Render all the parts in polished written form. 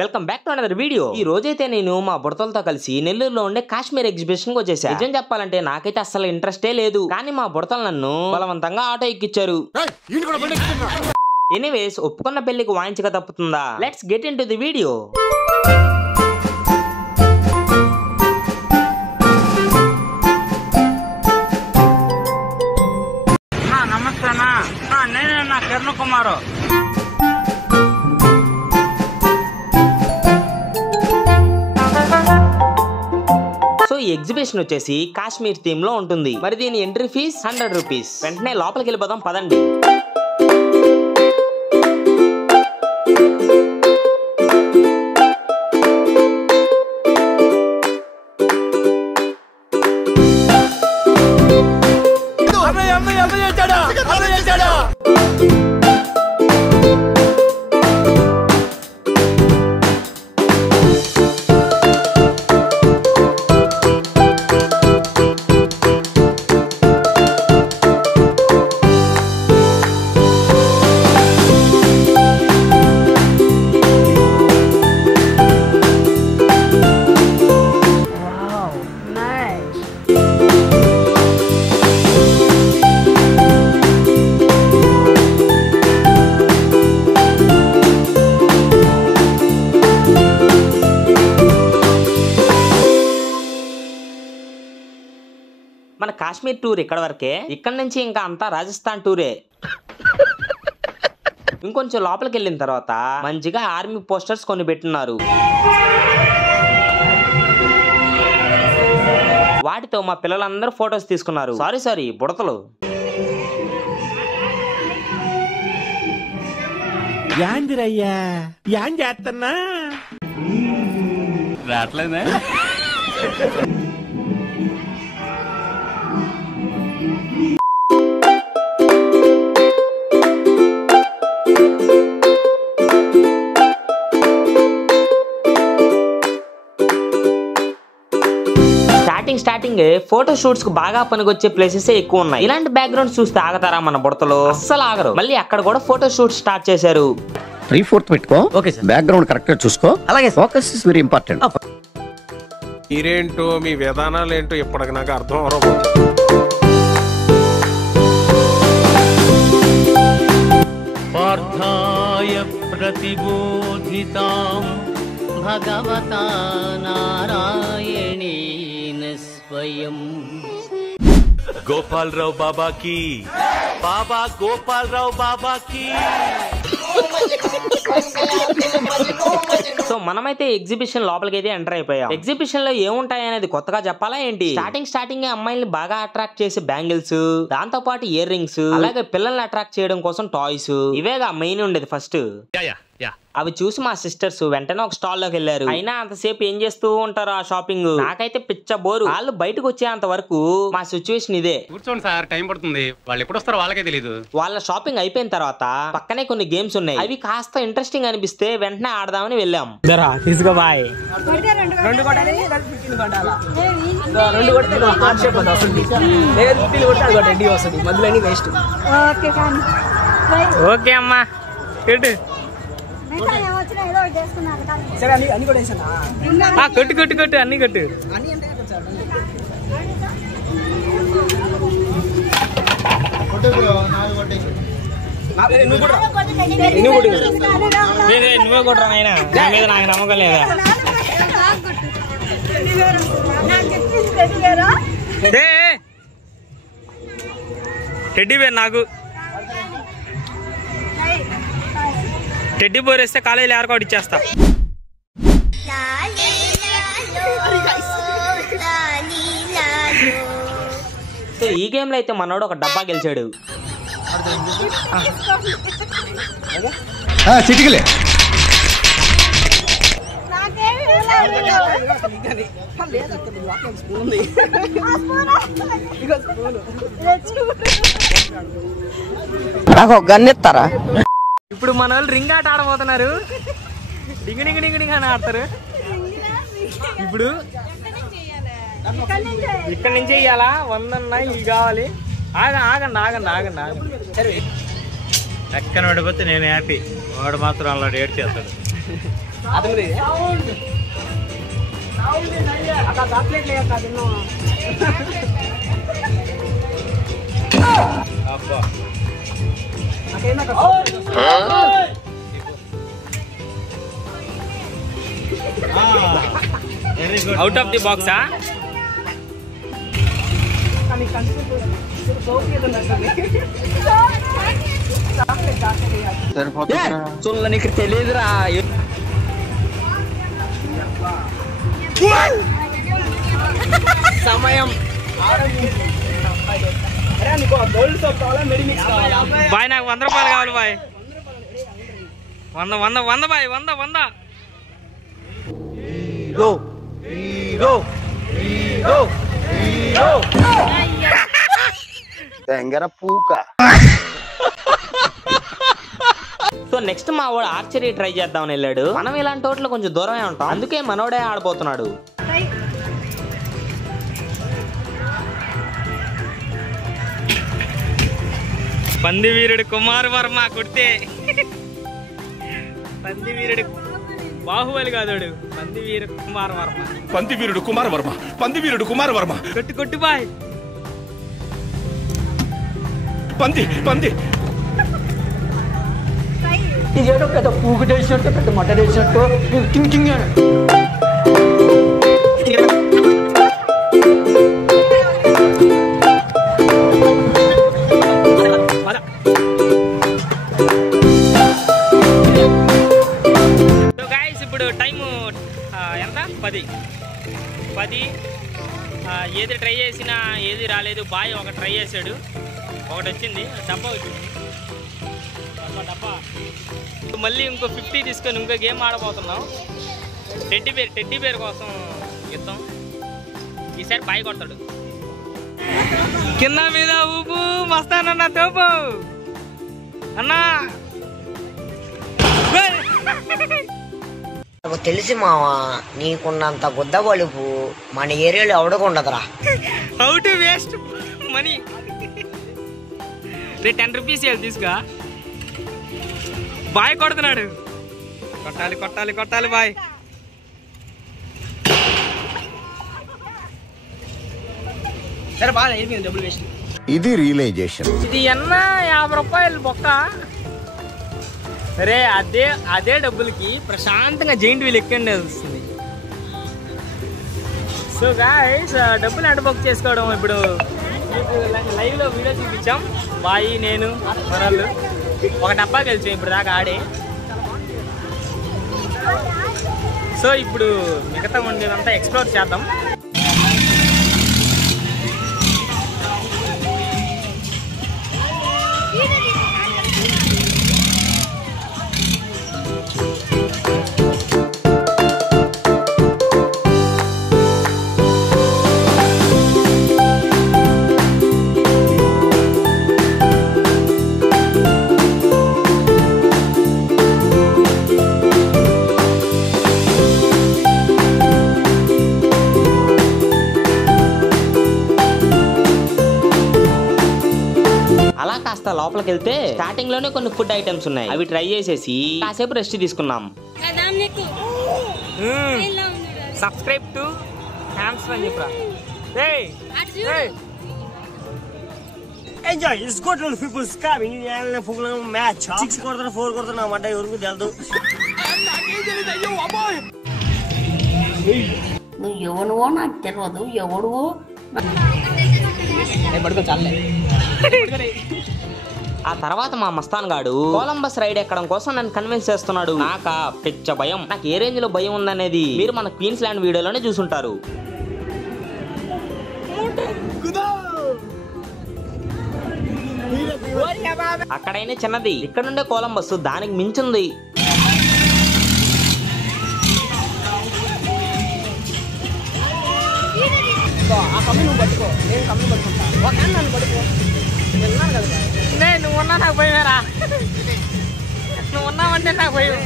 Welcome back to another video. ఈ రోజైతే నేను మా బుడతలతో కలిసి నెల్లూరులో ఉండే కాశ్మీర్ ఎగ్జిబిషన్ కి వచ్చేసా. నిజం చెప్పాలంటే నాకైతే అసలు ఇంట్రెస్టే లేదు, కానీ మా బుడతలు నన్ను బలవంతంగా ఆటో ఎక్కిచ్చారు. ఎనీవేస్, ఒప్పుకున్న పెళ్లికి వాయించక తప్పుతుందా? Let's get in to the video. నమస్తే అన్న, నేనే కిరణ్ కుమార్. సో ఈ ఎగ్జిబిషన్ వచ్చేసి కాశ్మీర్ థీమ్ లో ఉంటుంది. మరి దీని ఎంట్రీ ఫీజ్ 100 రూపీస్. వెంటనే లోపలికి వెళ్ళిపోదాం పదండి. మన కాశ్మీర్ టూర్ ఇక్కడ వరకే. ఇక్కడ నుంచి ఇంకా అంతా రాజస్థాన్ టూరే. ఇంకొంచెం లోపలికి వెళ్ళిన తర్వాత మంచిగా ఆర్మీ పోస్టర్స్ కొన్ని పెట్టున్నారు. వాటితో మా పిల్లలందరూ ఫొటోస్ తీసుకున్నారు. సారీ బుడతలు. యాందిరయ్యా యాం చేస్తున్నా రాట్లేదా? స్టార్టింగ్ ఫోటో షూట్స్ కు బాగా పనికొచ్చే ప్లేసెస్ ఎక్కువ ఉన్నాయి. ఇలాంటి బ్యాక్గ్రౌండ్ చూస్తే ఆగతారా మన బుడతలు? అస్సలు ఆగరు. మళ్ళీ అక్కడ కూడా ఫోటో షూట్ స్టార్ట్ చేశారు. 3/4 పెట్టుకో. Okay sir. బ్యాక్గ్రౌండ్ కరెక్ట్ గా చూసుకో. అలాగే ఫోకస్ ఇస్ వెరీ ఇంపార్టెంట్. మీరేంటో మీ విధానాలు ఏంటో ఇప్పటికి నాకు అర్థం అవరు. పార్థాయ ప్రతిబోధితాం భగవతా నారాయణేన స్వయం. గోపాలరావు బాబా కి, బాబా గోపాలరావు బాబా కి. సో మనమైతే ఎగ్జిబిషన్ లోపలికి అయితే ఎంటర్ అయిపోయాం. ఎగ్జిబిషన్ లో ఏముంటాయి అనేది కొత్తగా చెప్పాలా ఏంటి? స్టార్టింగ్ అమ్మాయిల్ని బాగా అట్రాక్ట్ చేసే బ్యాంగిల్స్, దాంతో పాటు ఇయర్ రింగ్స్, అలాగే పిల్లల్ని అట్రాక్ట్ చేయడం కోసం టాయ్స్, ఇవేగా మెయిన్ ఉండేది ఫస్ట్. అవి చూసి మా సిస్టర్స్ వెంటనే ఒక స్టాల్ లోకి వెళ్ళారు. అయినా అంతసేపు ఏం చేస్తూ ఉంటారు ఆ షాపింగ్? నాకైతే పిచ్చ బోరు. వాళ్ళు బయటకు వచ్చేంత వరకు మా సిచ్యువేషన్ ఇదే. కూర్చోండి సార్, టైం పడుతుంది. వాళ్ళు ఎప్పుడు వస్తారో వాళ్ళకే తెలియదు. వాళ్ళ షాపింగ్ అయిపోయిన తర్వాత పక్కనే కొన్ని గేమ్స్ ఉన్నాయి. అవి కాస్త ఇంట్రెస్టింగ్ అనిపిస్తే వెంటనే ఆడదామని వెళ్ళాం. తీసుకో బాయ్. ఓకే అమ్మా, కట్టు అన్ని కట్టు. నువ్వే కొట్టరా ఆయన? నా మీద నాకు నమ్మకం లేదా? టెడ్డీ బేర్ నాకు. టెడ్డీ బేర్ వేస్తే కాలేజీలో ఎవరికోటి ఇచ్చేస్తా. సో ఈ గేమ్ లో అయితే మనోడు ఒక డబ్బా గెలిచాడు. చిటికలే. నాకు గన్నెత్తారా? ఇప్పుడు మన వాళ్ళు రింగ్ ఆట ఆడబోతున్నారు. డింగ్ డింగ్ డింగ్ డింగ్ అని ఆడతారు. ఇప్పుడు ఇక్కడ నుంచి ఇయ్యాలా? 100 ఉన్నాయి, ఇవి కావాలి. ఆగండి ఆగండి ఆగండి ఆగండి. ఎక్కడ పడిపోతే నేను హ్యాపీ, వాడు మాత్రం అలా డేట్ చేస్తాడు. అవుట్ ఆఫ్ ది బాక్సా? చూడ నీకు తెలియదురా. సమయం. బాయ్ నాకు 100 రూపాయలు కావాలి బాయ్. 100 బాయ్. 100 సో నెక్స్ట్ మా వాడు ఆర్చరీ ట్రై చేద్దామని వెళ్ళాడు. మనం ఇలాంటి చోట్ల కొంచెం దూరమే ఉంటాం, అందుకే మనోడే ఆడిపోతున్నాడు. పందివీరుడు కుమార్ వర్మ కొడితే పందివీరుడు బాహుబలి కాదోడు. పందివీరుడు కుమార్ వర్మ. కొట్టు బాయ్. పంది ఇదేదో పెద్ద పూగుడేసినట్టు పెద్ద మటరేసినట్టు టింగ్ ఇప్పుడు టైము ఎంత? 10. ఏది ట్రై చేసినా ఏది రాలేదు. బాయ్ ఒక ట్రై చేశాడు, ఒకటి వచ్చింది, డబ్బా వచ్చింది. డబ్బా మళ్ళీ ఇంకో 50 తీసుకొని ఇంకో గేమ్ ఆడబోతున్నాం. టెడ్డీ బేర్ కోసం యుద్ధం. ఈసారి బాయ్ కొడతాడు. కింద మీద ఊపు మస్తానన్న తోపు అన్నా. తెలిసి మావా నీకున్నంత గుద్ద బలుపు మన ఏరియాలో ఎవడకుండదురా. How to waste money. 10 rupees తీసుకో. బాయ్ కొడుతున్నాడు. కొట్టాలి బాయ్. సరే బాగా అయిపోయింది, డబ్బులు వేస్ట్. ఇది రియలైజేషన్. ఇది ఎన్న 50 రూపాయలు బొక్క. సరే అదే డబ్బులకి ప్రశాంతంగా జైంట్ వీల్ ఎక్కండి వస్తుంది. సో గాయ్స్ డబ్బులు ఎక్కడ బుక్ చేసుకోవడం. ఇప్పుడు లైవ్ లో వీడియో చూపించాం. బాయి నేను మనల్ని ఒక డబ్బా గెలిచాం ఇప్పుడు దాకా ఆడే. సో ఇప్పుడు మిగతా ఉండేదంతా ఎక్స్ప్లోర్ చేద్దాం. లోపలికి వెళ్తే స్టార్టింగ్ లోనే కొన్ని ఫుడ్ ఐటమ్స్ ఉన్నాయి, అవి ట్రై చేసేసి కాసేపు రెస్ట్ తీసుకున్నాం. సబ్స్క్రైబ్ టు హ్యామ్స్ అని చెప్పరా. Enjoy it's good to peoples coming in full match 6 కొడతారు 4 కొడతారు నా మాట ఎవరికి తెలుదు. నువ్వు ఎవనువో నాకు తెలియదు, ఎవడువో ఆ తర్వాత మా మస్తాన్ గాడు కొలంబస్ రైడ్ ఎక్కడం కోసం నన్ను కన్విన్స్ చేస్తున్నాడు. నాకా పిచ్చ భయం. నాకు ఏ రేంజ్ లో భయం ఉందనేది మీరు మన క్వీన్స్ ల్యాండ్ వీడియోలోనే చూసుంటారు. అక్కడైనా చిన్నది, ఇక్కడ నుండే కొలంబస్ దానికి మించింది. నువ్వు ఉన్నా నాకు భయమేరా. నువ్వు ఉన్నావంటే నాకు భయం.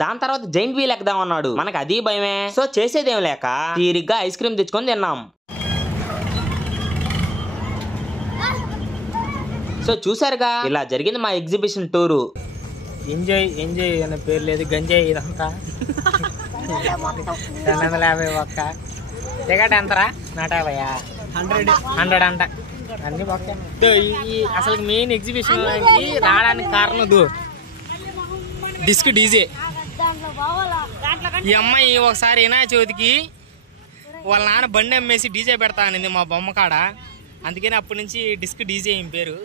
దాని తర్వాత జైంట్ వీల్ ఎక్కుదామన్నాడు. మనకు అది భయమే. సో చేసేదేం లేక తీరిగ్గా ఐస్ క్రీమ్ తెచ్చుకొని తిన్నాం. సో చూసారుగా, ఇలా జరిగింది మా ఎగ్జిబిషన్ టూరు. ఎంజాయ్ ఎంజాయ్ అనే పేరు లేదు, గంజాయి ఇదంతా. 250 ఒక్క టికెట్ ఎంతరా? 100 అంట అన్ని ఒక్క. అసలు మెయిన్ ఎగ్జిబిషన్ రావడానికి కారణం డిస్క్ డీజే. ఈ అమ్మాయి ఒకసారి వినాయక చవితికి వాళ్ళ నాన్న బండి అమ్మేసి డీజే పెడతా అనింది మా బొమ్మ కాడ, అందుకని అప్పటి నుంచి డిస్క్ డీజే ఏం పేరు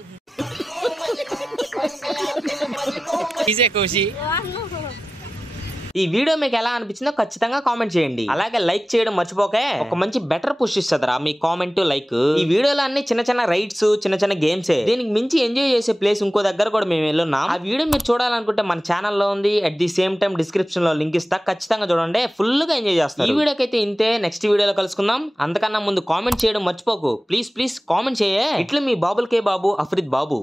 డీజే కోసి. ఈ వీడియో మీకు ఎలా అనిపించిందో ఖచ్చితంగా కామెంట్ చేయండి. అలాగే లైక్ చేయడం మర్చిపోకే, ఒక మంచి బెటర్ పుష్ ఇస్తుందిరా మీ కామెంట్ లైక్. ఈ వీడియోలో అన్ని చిన్న చిన్న రైడ్స్, చిన్న చిన్న గేమ్స్. దీనికి మించి ఎంజాయ్ చేసే ప్లేస్ ఇంకో దగ్గర కూడా మేము వెళ్ళున్నాం. ఆ వీడియో మీరు చూడాలనుకుంటే మన ఛానల్లో ఉంది. At the same time description లో లింక్ ఇస్తా, ఖచ్చితంగా చూడండి, ఫుల్ గా ఎంజాయ్ చేస్తాం. ఈ వీడియోకి అయితే ఇంతే, నెక్స్ట్ వీడియోలో కలుసుకుందాం. అంతకన్నా ముందు కామెంట్ చేయడం మర్చిపోకు, ప్లీజ్ ప్లీజ్ కామెంట్ చేయే. ఇట్లా మీ బాబుల్ కే బాబు, అఫ్రిద్ బాబు.